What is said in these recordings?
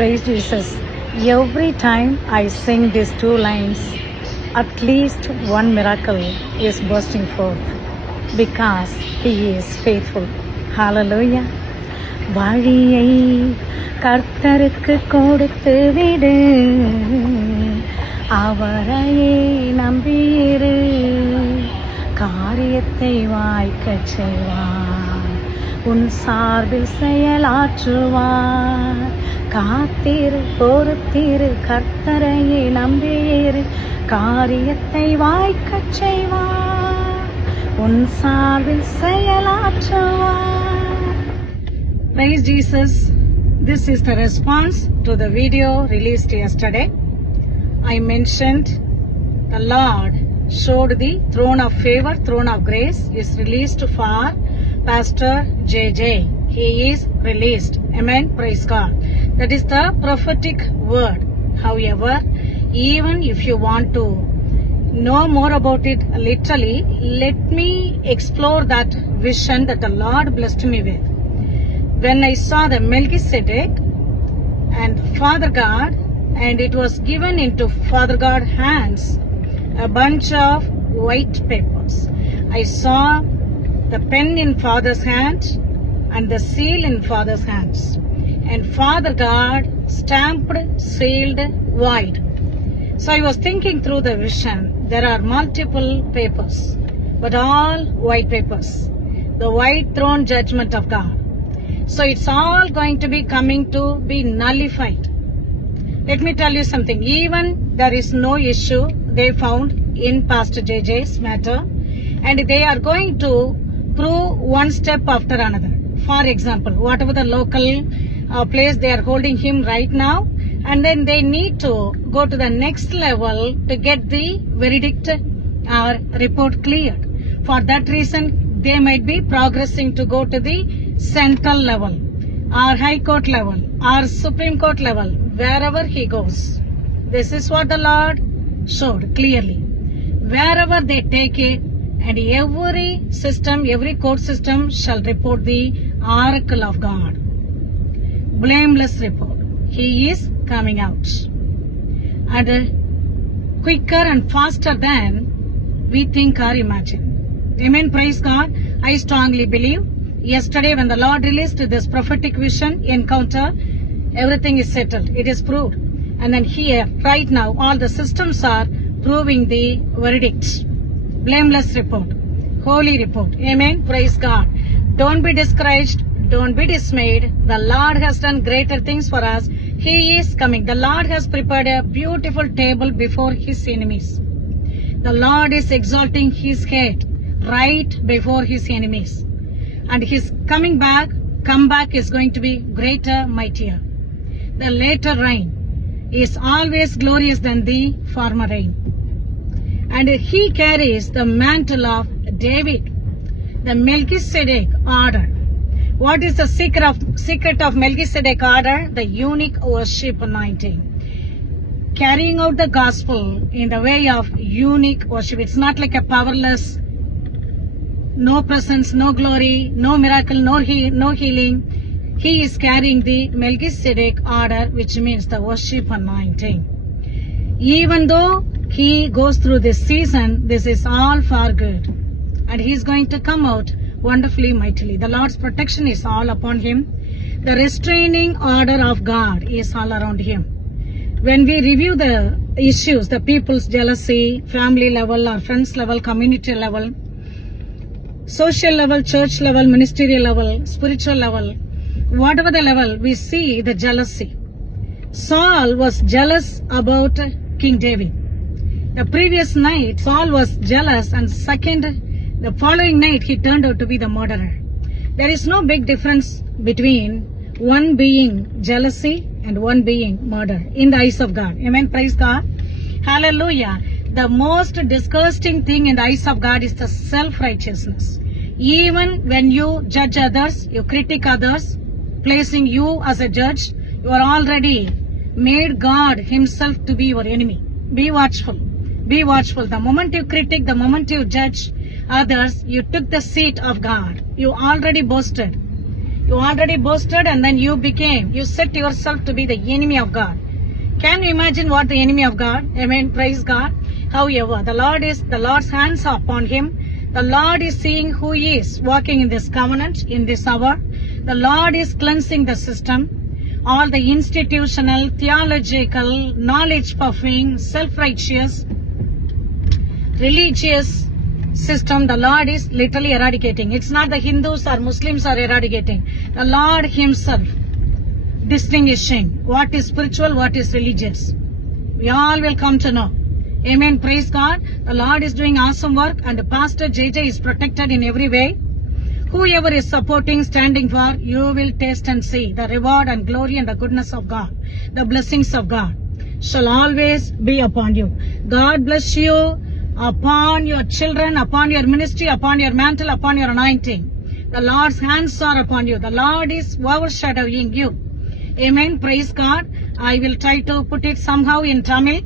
Praise Jesus. Every time I sing these two lines, at least one miracle is bursting forth because He is faithful. Hallelujah. வழியை கர்த்தருக்கு கொடுத்து விடு, அவரையே நம்பியிரு, காரியத்தை வாய்க்கச் செய்வார், உன் சார்பில் செயலாற்றுவார். காத்திரு, பொறுத்திரு, கர்த்தரையே நம்பியிரு, காரியத்தை வாய்க்கச் செய்வார், உன் சார்பில் செயலாற்றுவார். Praise Jesus. This is the response to the video released yesterday. I mentioned the Lord showed the throne of favor, throne of grace is released for Pastor JJ. He is released. Amen. Praise God. That is the prophetic word. However, even if you want to know more about it literally, let me explore that vision that the Lord blessed me with. When I saw the Melchizedek and Father God, and it was given into Father God's hands a bunch of white papers. I saw the pen in Father's hand and the seal in Father's hands, and Father God stamped, sealed, void. So I was thinking through the vision. There are multiple papers, but all white papers. The white throne judgment of God. So it's all going to be coming to be nullified. Let me tell you something. Even there is no issue they found in Pastor JJ's matter, and they are going to prove one step after another. For example, whatever the local place they are holding him right now, and then they need to go to the next level to get the verdict or report cleared. For that reason, they might be progressing to go to the central level or high court level or supreme court level, wherever he goes. This is what the Lord showed clearly. Wherever they take it, and every system, every court system shall report the oracle of God. Blameless report. He is coming out. And quicker and faster than we think or imagine. Amen. Praise God. I strongly believe. Yesterday when the Lord released this prophetic vision encounter, everything is settled. It is proved. And then here, right now, all the systems are proving the verdict. Blameless report. Holy report. Amen. Praise God. Don't be discouraged. Don't be dismayed. The Lord has done greater things for us. He is coming. The Lord has prepared a beautiful table before His enemies. The Lord is exalting His head right before His enemies. And His comeback is going to be greater, mightier. The later rain is always glorious than the former rain. And He carries the mantle of David, the Melchizedek order. What is the secret of Melchizedek order? The unique worship anointing. Carrying out the gospel in the way of unique worship. It's not like a powerless, no presence, no glory, no miracle, no healing. He is carrying the Melchizedek order, which means the worship anointing. Even though he goes through this season, this is all for good. And he is going to come out wonderfully, mightily. The Lord's protection is all upon him. The restraining order of God is all around him. When we review the issues, the people's jealousy, family level or friends level, community level, social level, church level, ministerial level, spiritual level, whatever the level, we see the jealousy. Saul was jealous about King David. The previous night, Saul was jealous, and the following night, he turned out to be the murderer. There is no big difference between one being jealousy and one being murder in the eyes of God. Amen. Praise God. Hallelujah. The most disgusting thing in the eyes of God is the self-righteousness. Even when you judge others, you critique others, placing you as a judge, you are already made God Himself to be your enemy. Be watchful. Be watchful. The moment you critique, the moment you judge others, you took the seat of God. You already boasted. You already boasted and then you set yourself to be the enemy of God. Can you imagine what the enemy of God? Amen. Praise God. However, the Lord's hands are upon him. The Lord is seeing who he is walking in this covenant, in this hour. The Lord is cleansing the system. All the institutional, theological, knowledge puffing, self-righteous, religious system, the Lord is literally eradicating. It's not the Hindus or Muslims are eradicating. The Lord himself distinguishing what is spiritual, what is religious. We all will come to know. Amen. Praise God. The Lord is doing awesome work and Pastor JJ is protected in every way. Whoever is supporting, standing for, you will taste and see the reward and glory and the goodness of God. The blessings of God shall always be upon you. God bless you, upon your children, upon your ministry, upon your mantle, upon your anointing. The Lord's hands are upon you. The Lord is overshadowing you. Amen. Praise God. I will try to put it somehow in Tamil.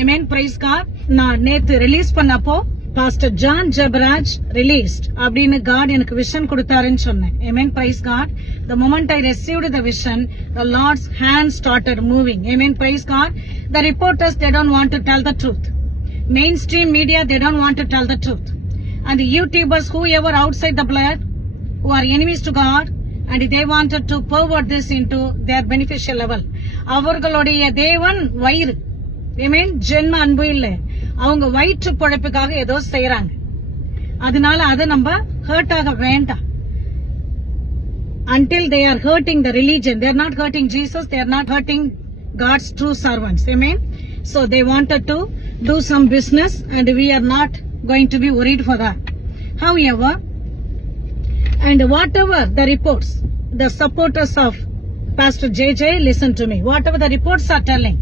Amen. Praise God. நான் நேத்து release பண்ணப்போ Pastor John Jabraj released அப்படின்னு God எனக்கு vision கொடுத்தாருன்னு சொன்னேன். Amen. Praise God. The moment I received the vision, the Lord's hand started moving. Amen. Praise God. The reporters, they don't want to tell the truth. Mainstream media, they don't want to tell the truth. And the YouTubers, whoever outside the blood, who are enemies to God, and they wanted to pervert this into their beneficial level. அவர்களுடைய தேவன் வயிறு. Amen. ஜென்ம அன்பு இல்லை. அவங்க வயிற்று பொழைப்புக்காக ஏதோ செய்யறாங்க. அதனால அதை நம்ம ஹர்ட் ஆக வேண்டாம். Until they are hurting the religion, they are not hurting Jesus, they are not hurting God's true servants. Amen. So they wanted to do some business and we are not going to be worried for that. However, and whatever the reports, the supporters of Pastor JJ, listen to me. Whatever the reports are telling,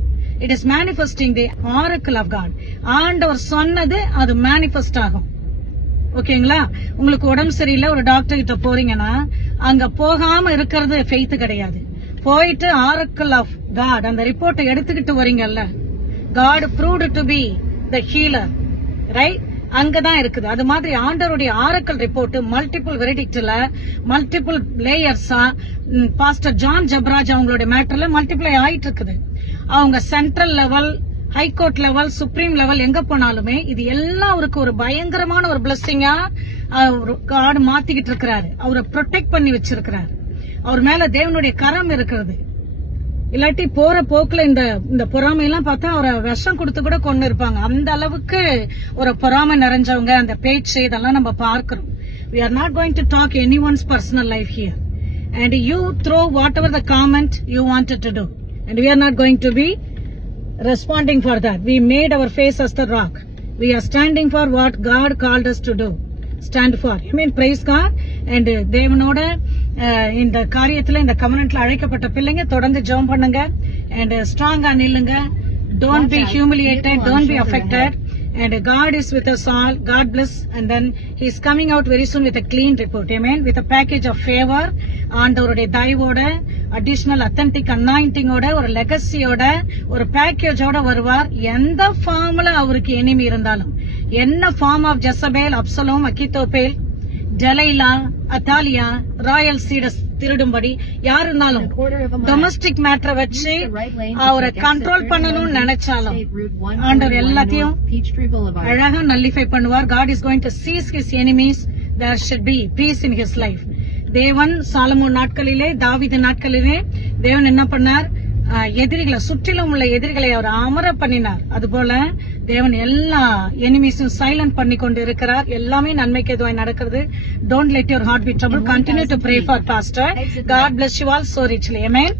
it is manifesting the oracle of God. ஆண்டவர் சொன்னது அது manifest ஆகும். ஓகேங்களா? உங்களுக்கு உடம்பு சரியில்லை, ஒரு doctor கிட்ட போறீங்கன்னா அங்க போகாம இருக்கிறது faith கிடையாது. போயிட்டு oracle of God அந்த ரிப்போர்ட்டை எடுத்துக்கிட்டு வரீங்கல்ல, God proved to be the healer, right? அங்கதான் இருக்குது. அது மாதிரி ஆண்டவருடைய ஆரக்கல் ரிப்போர்ட் மல்டிபிள் வெரிடிக்ட்ல மல்டிபிள் லேயர்ஸா பாஸ்டர் ஜான் ஜப்ராஜ் அவங்களுடைய மேட்டர்ல மல்டிப்ளை ஆயிட்டு இருக்குது. அவங்க central level, high court level, supreme level எங்க போனாலுமே இது எல்லாம் அவருக்கு ஒரு பயங்கரமான ஒரு பிளஸ்ஸிங்கா காட் மாத்திக்கிட்டு இருக்கிறாரு. அவரை ப்ரொடெக்ட் பண்ணி வச்சிருக்கிறாரு. அவர் மேல தேவனுடைய கரம் இருக்கிறது. இல்லாட்டி போற போக்குல இந்த பொறாமை எல்லாம் பார்த்தா அவரை விஷம் கொடுத்து கூட கொண்டு இருப்பாங்க. அந்த அளவுக்கு ஒரு பொறாமை நிறைஞ்சவங்க, அந்த பேச்சு இதெல்லாம் நம்ம பார்க்கிறோம். We are not going to talk anyone's personal life here. And you throw whatever the comment you wanted to do. And we are not going to be responding for that. We made our face as the rock. We are standing for what God called us to do. Stand for. Amen. Praise God. And தேவனோட இந்த காரியத்துல இந்த கவர்னன்ட்ல அழைக்கப்பட்ட பிள்ளைங்க தொடர்ந்து ஜெபம் பண்ணுங்க. And ஸ்ட்ராங்கா நில்லுங்க. Don't be humiliated. Don't be affected. And God is with us all. God bless. And then He is coming out very soon with a clean report. Amen. With a package of favor. ஆண்டவருடைய தயவோட, additional authentic anointing ஓட, ஒரு லெகசியோட, ஒரு பேக்கேஜோட வருவார். எந்த ஃபார்ம்ல அவருக்கு enemy இருந்தாலும், என்ன form of Jezebel, Absalom, அகித்தோபேல், டெலைலா, அத்தாலியா, Royal cedars திருடும்படி யார் இருந்தாலும் டொமஸ்டிக் மேட்டரை வச்சு அவரை கண்ட்ரோல் பண்ணணும்னு நினைச்சாலும் ஆண்டவர் எல்லாத்தையும் அழகா நல்லிஃபை பண்ணுவார். God is going to seize his enemies. There should be peace in his life. தேவன் சாலமோன் நாட்களிலே, தாவீது நாட்களிலே தேவன் என்ன பண்ணார்? எதிரிகளை, சுற்றிலும் உள்ள எதிரிகளை அவர் அமர பண்ணினார். அதுபோல தேவன் எல்லா எனிமீஸும் சைலண்ட் பண்ணி கொண்டு இருக்கிறார். எல்லாமே நன்மைக்கு எதுவாய் நடக்கிறது. Don't let your heart be troubled. Continue to pray for Pastor. God bless you all so richly. Amen.